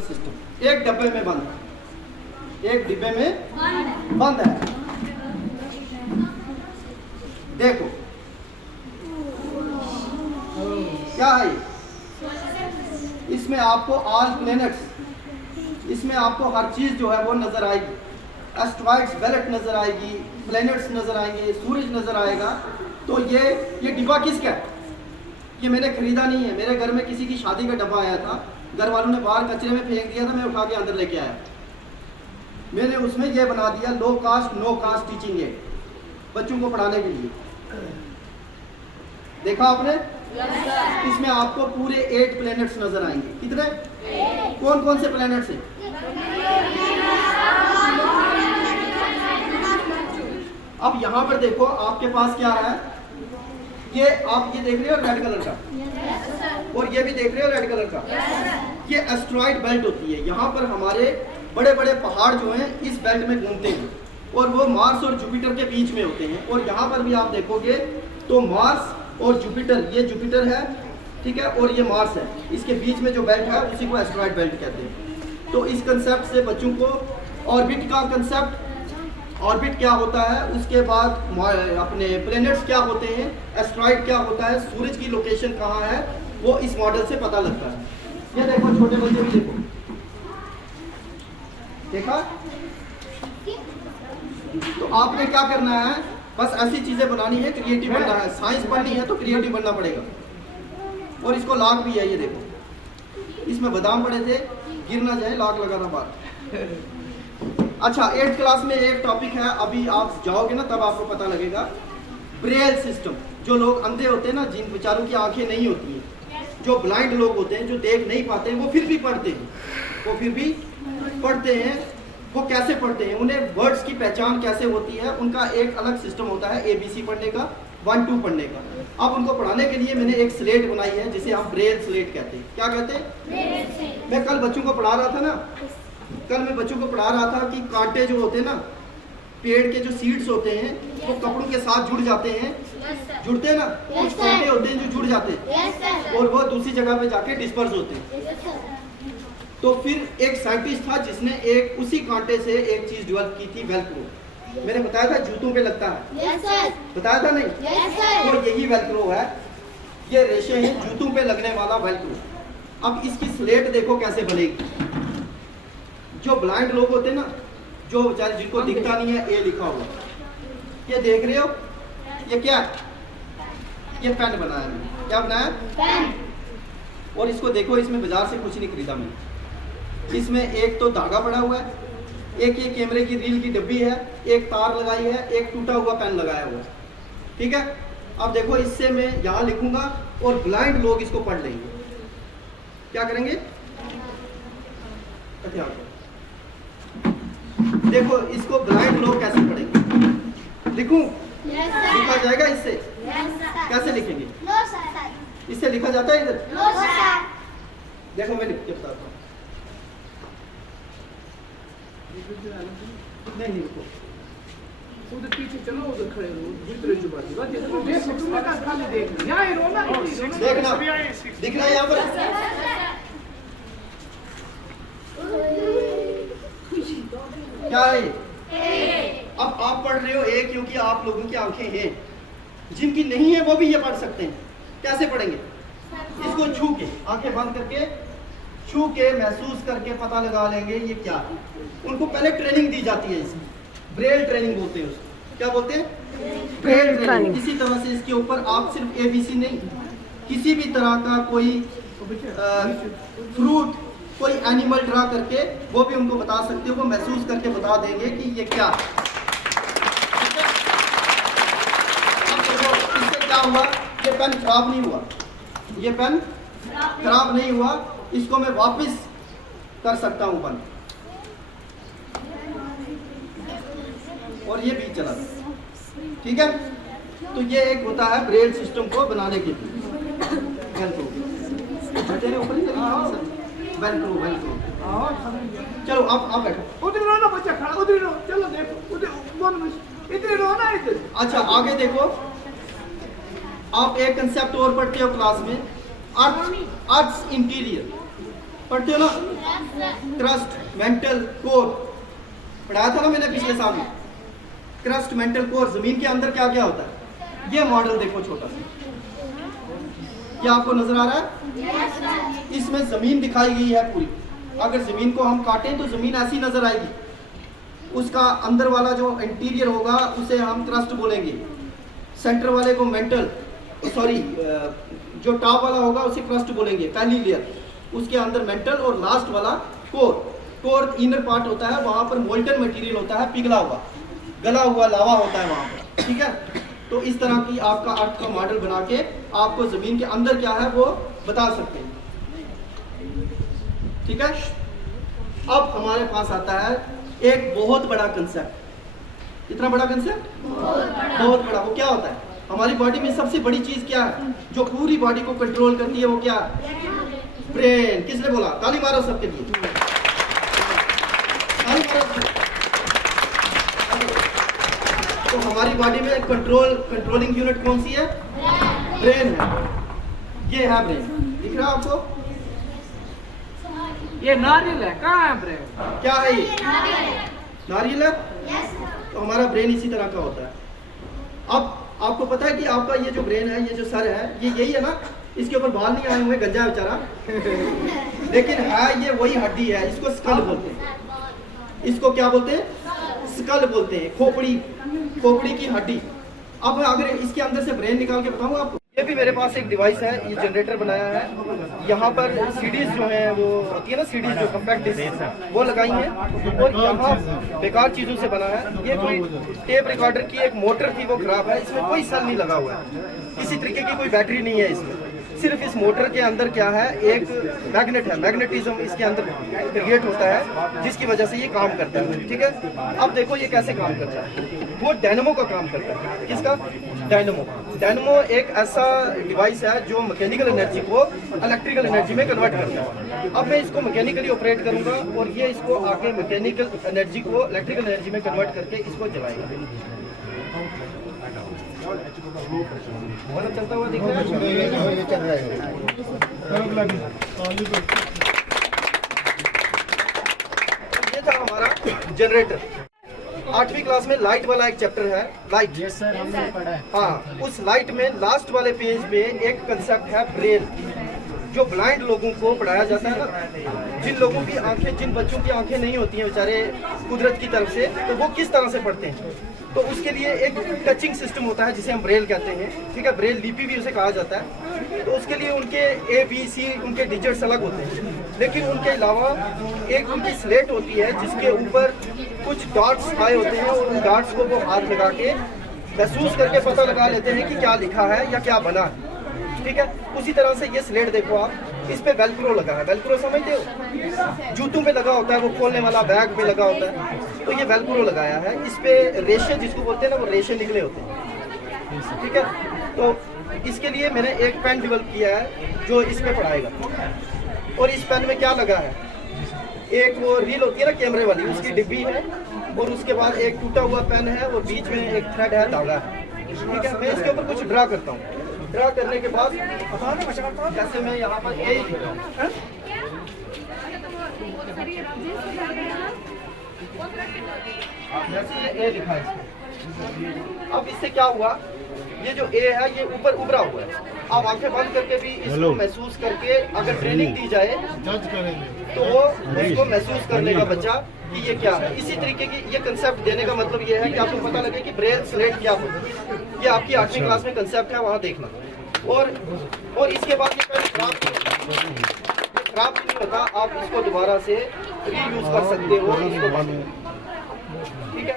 System एक डब्बे में बंद है, एक डिब्बे में बंद है। देखो क्या है इसमें आपको ऑल प्लैनेट्स, इसमें आपको हर चीज जो है वो नजर आएगी। एस्ट्रॉइड्स बेल्ट नजर आएगी, प्लैनेट्स नजर आएंगे, सूरज नजर आएगा। तो ये डिब्बा किसका है? ये मैंने खरीदा नहीं है, मेरे घर में किसी की शादी का डब्बा आया था, घर वालों ने बाहर कचरे में फेंक दिया था, मैं उठा के अंदर लेके आया। मैंने उसमें ये बना दिया low cost no cost teaching aid, बच्चों को पढ़ाने के लिए। देखा आपने? इसमें आपको पूरे 8 प्लैनेट्स नजर आएंगे। कितने? कौन कौन से प्लैनेट्स हैं? अब यहाँ पर देखो आपके पास क्या है, ये आप ये देख रहे हो रेड कलर का, और ये भी देख रहे हो रेड कलर का। ये एस्ट्रॉइड बेल्ट होती है। यहाँ पर हमारे बड़े बड़े पहाड़ जो हैं इस बेल्ट में घूमते हैं, और वो मार्स और जुपिटर के बीच में होते हैं। और यहाँ पर भी आप देखोगे तो मार्स और जुपिटर, ये जुपिटर है, ठीक है, और ये मार्स है, इसके बीच में जो बेल्ट है उसी को एस्ट्रॉइड बेल्ट कहते हैं। तो इस कंसेप्ट से बच्चों को ऑर्बिट का कंसेप्ट, ऑर्बिट क्या होता है, उसके बाद अपने प्लैनेट्स क्या होते हैं, एस्ट्रॉइड क्या होता है, सूरज की लोकेशन कहाँ है, वो इस मॉडल से पता लगता है। ये देखो छोटे बच्चे भी देखो, देखा? तो आपने क्या करना है, बस ऐसी चीजें बनानी है, क्रिएटिव बनना है। साइंस पढ़नी है तो क्रिएटिव बनना पड़ेगा। और इसको लाख भी है, ये देखो इसमें बादाम पड़े थे, गिर ना जाए, लाख लगा था बात। अच्छा 8th क्लास में एक टॉपिक है, अभी आप जाओगे ना तब आपको पता लगेगा, ब्रेल सिस्टम। जो लोग अंधे होते हैं ना, जिन बेचारों की आंखें नहीं होती हैं, जो ब्लाइंड लोग होते हैं, जो देख नहीं पाते हैं, वो फिर भी पढ़ते हैं, वो फिर भी पढ़ते हैं। वो कैसे पढ़ते हैं, उन्हें वर्ड्स की पहचान कैसे होती है, उनका एक अलग सिस्टम होता है ABC पढ़ने का, 1-2 पढ़ने का। अब उनको पढ़ाने के लिए मैंने एक स्लेट बनाई है जिसे हम ब्रेल स्लेट कहते हैं। क्या कहते हैं? मैं कल बच्चों को पढ़ा रहा था ना, कल मैं बच्चों को पढ़ा रहा था कि कांटे जो होते हैं ना, पेड़ के जो सीड्स होते हैं वो कपड़ों के साथ जुड़ जाते हैं, जुड़ते हैं ना, कुछ कांटे होते हैं जो जुड़ जाते हैं और वो दूसरी जगह पे जाके डिस्पर्स होते हैं। तो फिर एक साइंटिस्ट था जिसने एक उसी कांटे से एक चीज डेवलप की थी, वेलक्रो। मैंने बताया था जूतों पे लगता है, बताया था नहीं? तो यही वेलक्रो है, ये रेशे हैं जूतों पे लगने वाला वेलक्रो। अब इसकी स्लेट देखो कैसे बनेगी। जो ब्लाइंड लोग होते हैं ना, जो बेचारे जिनको दिखता नहीं है, ए लिखा हुआ, ये देख रहे हो, ये क्या है? ये पेन बनाया मैंने। क्या बनाया? पेन। और इसको देखो, इसमें बाजार से कुछ नहीं खरीदा मैंने। इसमें एक तो धागा पड़ा हुआ है, एक ये कैमरे की रील की डब्बी है, एक तार लगाई है, एक टूटा हुआ पेन लगाया हुआ है, ठीक है। अब देखो इससे मैं यहाँ लिखूंगा और ब्लाइंड लोग इसको पढ़ लेंगे। क्या करेंगे? देखो इसको ब्लाइंड लोग कैसे पढ़ेंगे, लिखूं? लिखा जाएगा इससे? कैसे लिखेंगे? इससे लिखा जाता है इधर? देखो मैं लिख के बताता हूँ। नहीं रुको, उधर पीछे चलो, उधर खड़े रहो, भीतर जो बात है देख, तुमने कहा खाली देख, यहाँ ही रोना, देखना दिख रहा है यहाँ पर। क्या है? अब आप पढ़ रहे हो ए, क्योंकि आप लोगों की आंखें हैं, जिनकी नहीं है वो भी ये पढ़ सकते हैं। कैसे पढ़ेंगे? इसको छू के, आंखें बंद करके, छू के महसूस करके पता लगा लेंगे ये क्या है। उनको पहले ट्रेनिंग दी जाती है, इसकी ब्रेल ट्रेनिंग बोलते हैं उसको। क्या बोलते हैं? Braille training. इसी तरह से इसके ऊपर आप सिर्फ ABC नहीं, किसी भी तरह का कोई फ्रूट, कोई एनिमल ड्रा करके वो भी उनको बता सकते हो, वो महसूस करके बता देंगे कि ये क्या है। अब देखो इससे क्या हुआ, ये पेन खराब नहीं हुआ, ये पेन खराब नहीं हुआ, इसको मैं वापस कर सकता हूं बंद, और ये भी चला, ठीक है। तो ये एक होता है ब्रेल सिस्टम को बनाने के लिए। चलो आप बैठो, उधर रहो ना बच्चा, खड़ा उधर रहो, चलो देखो उधर, इधर रहो ना इधर। अच्छा आगे देखो, आप एक कंसेप्ट और पढ़ते हो क्लास में, अर्थ इंटीरियर पढ़ते हो ना? क्रस्ट, मेंटल, कोर पढ़ाया था ना मैंने पिछले साल में। क्रस्ट, मेंटल, कोर, जमीन के अंदर क्या क्या होता है। ये मॉडल देखो छोटा सा, क्या आपको नजर आ रहा है? इसमें जमीन दिखाई गई है पूरी। अगर जमीन को हम काटें तो जमीन ऐसी नजर आएगी। उसका अंदर वाला जो इंटीरियर होगा उसे हम क्रस्ट बोलेंगे, सेंटर वाले को मेंटल, सॉरी जो टॉप वाला होगा उसे क्रस्ट बोलेंगे, पहली लेयर, उसके अंदर मेंटल, और लास्ट वाला कोर। कोर इनर पार्ट होता है, वहां पर मोल्टन मटेरियल होता है, पिघला हुआ, गला हुआ लावा होता है वहां पर, ठीक है। तो इस तरह की आपका अर्थ का मॉडल बना के आपको जमीन के अंदर क्या है वो बता सकते हैं, ठीक है। अब हमारे पास आता है एक बहुत बड़ा कंसेप्ट। कितना बड़ा कंसेप्ट? बहुत बड़ा। वो क्या होता है? हमारी बॉडी में सबसे बड़ी चीज क्या है जो पूरी बॉडी को कंट्रोल करती है? वो क्या है? ब्रेन। किसने बोला? ताली मारो सबके लिए, ताली मारो। तो हमारी बॉडी में कंट्रोलिंग यूनिट कौन सी है? ब्रेन है। ये है ब्रेन, दिख रहा है आपको? ये नारियल है, कहाँ है ब्रेन? क्या है ये? नारियल है। तो हमारा ब्रेन इसी तरह का होता है। अब आपको पता है कि आपका ये जो ब्रेन है, ये जो सर है, ये यही है ना? इसके ऊपर बाल नहीं आए हुए, गंजा है बेचारा लेकिन है ये वही हड्डी है। इसको स्कल बोलते हैं। इसको क्या बोलते हैं? स्कल बोलते हैं, खोपड़ी की हड्डी। अब अगर इसके अंदर से ब्रेन निकाल के बताऊं आपको, ये भी मेरे पास एक डिवाइस है, ये जनरेटर बनाया है। यहाँ पर सीडीज जो है वो होती है ना, सीडीज जो कम्पैक्ट डिस्क, वो लगाई है। और यहाँ बेकार चीजों से बना है। ये कोई टेप रिकॉर्डर की एक मोटर थी, वो खराब है, इसमें कोई सेल नहीं लगा हुआ है, किसी तरीके की कोई बैटरी नहीं है इसमें। सिर्फ इस मोटर के अंदर क्या है, एक मैग्नेट है, मैग्नेटिज्म इसके अंदर क्रिएट होता है, जिसकी वजह से ये काम करता है, ठीक है। अब देखो ये कैसे काम करता है। वो डायनमो का काम करता है। किसका? डायनमो एक ऐसा डिवाइस है जो मैकेनिकल एनर्जी को इलेक्ट्रिकल एनर्जी में कन्वर्ट करता है। अब मैं इसको मैकेनिकली ऑपरेट करूंगा और ये इसको आगे मैकेनिकल एनर्जी को इलेक्ट्रिकल एनर्जी में कन्वर्ट करके इसको जलाएगा। मतलब चलता हुआ दिख रहा है। ये था हमारा जनरेटर। 8वीं क्लास में लाइट वाला एक चैप्टर है, लाइट। यस सर, हमने पढ़ा है। हाँ, उस लाइट में लास्ट वाले पेज पे एक कंसेप्ट है ब्रेन, जो ब्लाइंड लोगों को पढ़ाया जाता है ना। जिन लोगों की आंखें, जिन बच्चों की आंखें नहीं होती हैं बेचारे कुदरत की तरफ से, तो वो किस तरह से पढ़ते हैं। तो उसके लिए एक टचिंग सिस्टम होता है जिसे हम ब्रेल कहते हैं, ठीक है। ब्रेल लिपि भी उसे कहा जाता है। तो उसके लिए उनके ABC उनके डिजिट्स अलग होते हैं, लेकिन उनके अलावा एक उनकी स्लेट होती है जिसके ऊपर कुछ डॉट्स आए होते हैं, और उन डॉट्स को वो हाथ लगा के महसूस करके पता लगा लेते हैं कि क्या लिखा है या क्या बना है, ठीक है। उसी तरह से ये स्लेट देखो आप, इस पे वेलक्रो लगा है। वेलक्रो समझते हो? जूतों पे लगा होता है, वो खोलने वाला बैग पे लगा होता है, तो ये वेलक्रो लगाया है। इस पे रेशे जिसको बोलते हैं ना, वो रेशे निकले होते हैं, ठीक है। तो इसके लिए मैंने एक पेन डेवलप किया है जो इस पे पढ़ाएगा। और इस पेन में क्या लगा है, एक वो रील होती है ना कैमरे वाली, उसकी डिब्बी है, और उसके बाद एक टूटा हुआ पेन है, और बीच में एक थ्रेड है, धागा है, ठीक है। मैं इसके ऊपर कुछ ड्रा करता हूँ। ड्रा करने के बाद जैसे मैं यहाँ पर ए लिख रहा हूँ, जैसे ए लिखा है इसमें। अब इससे क्या हुआ, ये जो ए है ये ऊपर उभरा हुआ है। आप आंखें बंद करके भी इसको महसूस करके अगर ट्रेनिंग दी जाए तो वो इसको महसूस कर लेगा बच्चा कि ये क्या है। इसी तरीके की ये कंसेप्ट देने का मतलब ये है कि आपको पता लगे कि ब्रेन स्लेट क्या होती है। ये आपकी 8वीं क्लास में कंसेप्ट है, वहाँ देखना। और इसके बाद ये खराब नहीं होता, आप इसको दोबारा से रीयूज कर सकते हो इसको, ठीक है।